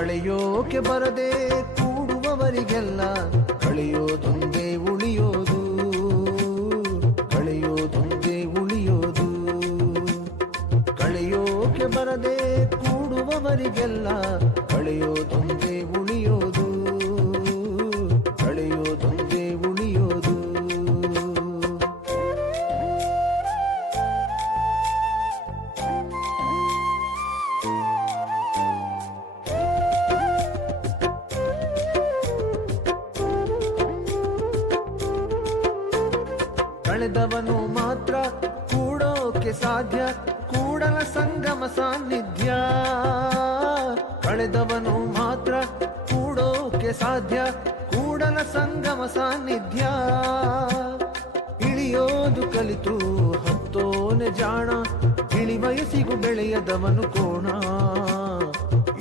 ಕಳೆಯೋಕೆ ಬರದೆ ಕೂಡುವವರಿಗೆಲ್ಲ ಕಳೆಯೋದೊಂದೇ ಉಳಿಯೋದು, ಕಳೆಯೋದೊಂದೇ ಉಳಿಯೋದು. ಕಳೆಯೋಕೆ ಬರದೆ ಕೂಡುವವರಿಗೆಲ್ಲ ಕಳೆಯೋದೊಂದೇ ಉಳಿಯೋದು, ಕಳೆಯೋದೊಂದೇ ಉಳಿಯೋದು. ಕಳೆದವನು ಮಾತ್ರ ಕೂಡೋಕೆ ಸಾಧ್ಯ ಕೂಡಲ ಸಂಗಮ ಸಾನ್ನಿಧ್ಯ. ಕಳೆದವನು ಮಾತ್ರ ಕೂಡೋಕೆ ಸಾಧ್ಯ ಕೂಡಲ ಸಂಗಮ ಸಾನ್ನಿಧ್ಯ. ಇಳಿಯೋದು ಕಲಿತು ಹತ್ತೋನೆ ಜಾಣ, ಇಳಿ ವಯಸ್ಸಿಗೂ ಬೆಳೆಯದವನು ಕೋಣ,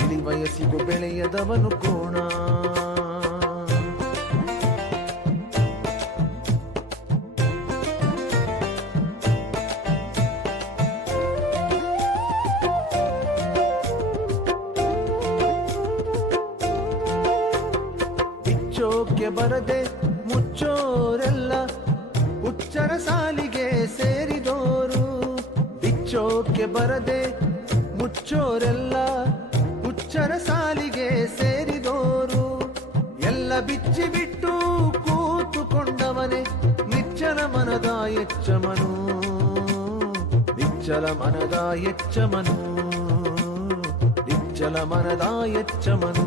ಇಳಿ ವಯಸ್ಸಿಗೂ ಬೆಳೆಯದವನು ಕೋಣ. ಬಿಚ್ಚೋಕೆ ಬರದೆ ಮುಚ್ಚೋರೆಲ್ಲ ಹುಚ್ಚರ ಸಾಲಿಗೆ ಸೇರಿದೋರು. ಬಿಚ್ಚೋಕೆ ಬರದೆ ಮುಚ್ಚೋರೆಲ್ಲ ಹುಚ್ಚರ ಸಾಲಿಗೆ ಸೇರಿದೋರು. ಎಲ್ಲ ಬಿಚ್ಚಿ ಬಿಟ್ಟು ಕೂತುಕೊಂಡವನೇ ನಿಚ್ಚಲ ಮನದ ಎಚ್ಚಮನು, ನಿಚ್ಚಲ ಮನದ ಎಚ್ಚಮನು, ನಿಚ್ಚಲ ಮನದ ಎಚ್ಚಮನು,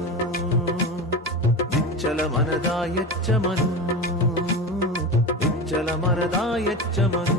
ನಿಚ್ಚಲ ಮನದ ಎಚ್ಚಮನು, ನಿಚ್ಚಲ ಮನದ ಎಚ್ಚಮನು.